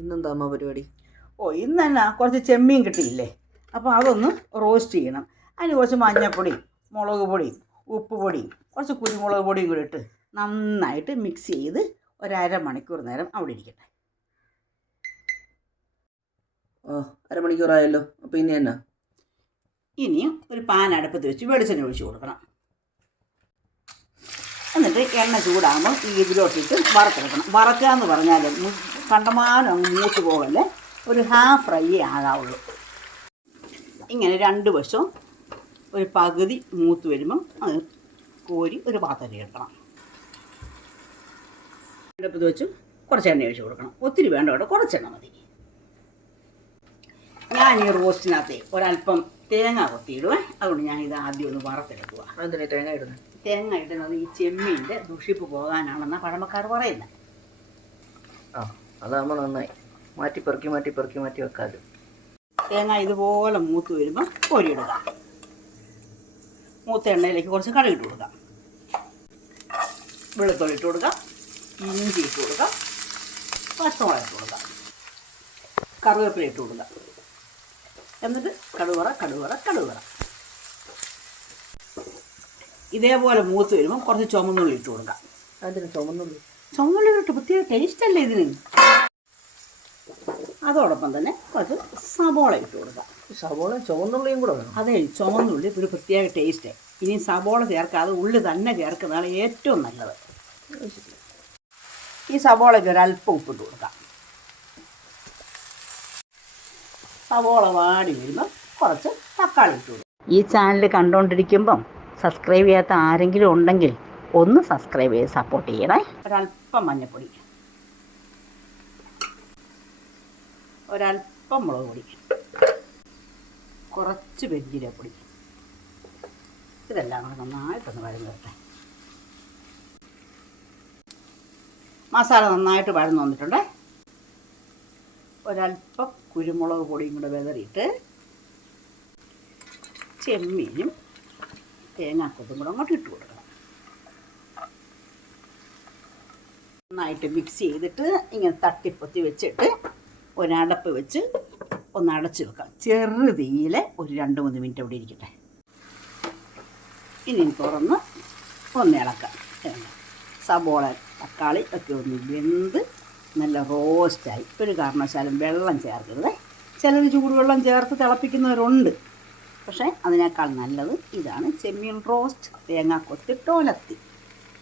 ഇന്നെന്താ അമ്മ പരിപാടി? ഓ ഇന്ന് തന്നെ കുറച്ച് ചെമ്മീൻ കിട്ടിയില്ലേ? അപ്പോൾ അതൊന്ന് റോസ്റ്റ് ചെയ്യണം. അതിന് കുറച്ച് മഞ്ഞൾപ്പൊടി മുളക് പൊടി ഉപ്പ് പൊടി കുറച്ച് കുരുമുളക് പൊടിയും കൂടി ഇട്ട് നന്നായിട്ട് മിക്സ് ചെയ്ത് ഒരര മണിക്കൂർ നേരം അവിടെ ഇരിക്കട്ടെ. ഓ അരമണിക്കൂറായല്ലോ. അപ്പോൾ ഇനി എന്നാ? ഇനിയും ഒരു പാൻ അടുപ്പത്ത് വെച്ച് വെളിച്ചെണ്ണ ഒഴിച്ച് കൊടുക്കണം. എന്നിട്ട് എണ്ണ ചൂടാകുമ്പോൾ ഈ ഇതിലോട്ടിട്ട് വറുത്തെടുക്കണം. വറക്കുക എന്ന് പറഞ്ഞാൽ കണ്ടമാനം അങ്ങ് മൂത്ത് പോകല്ലേ? ഒരു ഹാഫ് ഫ്രൈ ആകാവുള്ളൂ. ഇങ്ങനെ രണ്ട് വശവും ഒരു പകുതി മൂത്ത് വരുമ്പം അത് കോരി ഒരു പാത്രം എടുക്കണം. അടുപ്പത്ത് വെച്ച് കുറച്ച് എണ്ണ ഒഴിച്ച് കൊടുക്കണം. ഒത്തിരി വേണ്ട കേട്ടോ കുറച്ചെണ്ണ മതി. ഞാൻ ഈ റോസ്റ്റിനകത്ത് ഒരല്പം തേങ്ങ കൊത്തിയിടുവേ. അതുകൊണ്ട് ഞാൻ ഇത് ആദ്യം ഒന്ന് വറുത്തെടുക്കുക അതിന് തേങ്ങ ഇടുന്നത് തേങ്ങ ഇടുന്നത് ഈ ചെമ്മീന്റെ ദുഷിപ്പ് പോകാനാണെന്നാണ് പഴമക്കാർ പറയുന്നത് ആ. അതാകുമ്പോൾ നന്നായി. മാറ്റി പെറുക്കി മാറ്റി പെറുക്കി മാറ്റി വെക്കാതെ. തേങ്ങ ഇതുപോലെ മൂത്ത് വരുമ്പോൾ കോരിയിടുക. മൂത്ത എണ്ണയിലേക്ക് കുറച്ച് കടുക് ഇട്ട് കൊടുക്കാം. വെളുത്തുള്ളി ഇട്ട് കൊടുക്കുക ഇഞ്ചി ഇട്ട് കൊടുക്കാം. പച്ചമുളക് ഇട്ട് കൊടുക്കാം. കറിവേപ്പില ഇട്ട് കൊടുക്കുക എന്നിട്ട് കടുവറ കടുവറ കടുവറ. ഇതേപോലെ മൂത്ത് വരുമ്പോൾ കുറച്ച് ചുമന്നുള്ളി ഇട്ട് കൊടുക്കാം. അതിന് ചുമന്നുള്ളി. ചുമന്നുള്ളി ഇട്ട് പ്രത്യേക ടേസ്റ്റ് അല്ലേ ഇതിന്? അതോടൊപ്പം തന്നെ കുറച്ച് സബോള ഇട്ട് കൊടുക്കാം. സവോള ചുവന്നുള്ളിയും കൂടെ വേണം. അതെ ചുമന്നുള്ളി ഒരു പ്രത്യേക ടേസ്റ്റ് ഇനി സബോള ചേർക്കാതെ ഉള്ളി തന്നെ ചേർക്കുന്നതാണ് ഏറ്റവും നല്ലത്. ഈ സബോളയ്ക്ക് ഒരല്പം ഉപ്പിട്ട് കൊടുക്കാം. സബോള വാടി വരുമ്പോൾ കുറച്ച് തക്കാളി ഇട്ട് കൊടുക്കാം. ഈ ചാനൽ കണ്ടുകൊണ്ടിരിക്കുമ്പം സബ്സ്ക്രൈബ് ചെയ്യാത്ത ആരെങ്കിലും ഉണ്ടെങ്കിൽ ഒന്ന് സബ്സ്ക്രൈബ് ചെയ്ത് സപ്പോർട്ട് ചെയ്യണേ. ഒരല്പം മഞ്ഞൾപ്പൊടി ഒരല്പം മുളക് പൊടി. കുറച്ച് പെരിഞ്ചീരപ്പൊടി ഇതെല്ലാം കൂടെ നന്നായിട്ടൊന്ന് വഴന്ന് വരട്ടെ. മസാല നന്നായിട്ട് വഴന്ന് വന്നിട്ടുണ്ട്. ഒരല്പം കുരുമുളക് പൊടിയും കൂടെ വിതറിയിട്ട് ചെമ്മീനും തേങ്ങാക്കൊത്തും കൂടെ അങ്ങോട്ട് ഇട്ട് കൊടുക്കണം. നന്നായിട്ട് മിക്സ് ചെയ്തിട്ട് ഇങ്ങനെ തട്ടിപ്പൊത്തി വെച്ചിട്ട് ഒരടപ്പ് വെച്ച് ഒന്ന് അടച്ചു വെക്കാം. ചെറു തീയിൽ ഒരു രണ്ട് മൂന്ന് മിനിറ്റ് അവിടെ ഇരിക്കട്ടെ. ഇനി തുറന്ന് ഒന്ന് ഇളക്കാം. സബോള തക്കാളി ഒക്കെ ഒന്ന് വെന്ത് നല്ല റോസ്റ്റായി ഒരു കാരണവശാലും വെള്ളം ചേർക്കരുത്. ചിലർ ചൂടുവെള്ളം ചേർത്ത് തിളപ്പിക്കുന്നവരുണ്ട്. പക്ഷേ അതിനേക്കാൾ നല്ലത് ഇതാണ് ചെമ്മീൻ റോസ്റ്റ് തേങ്ങ കൊത്തിട്ടോലത്തി.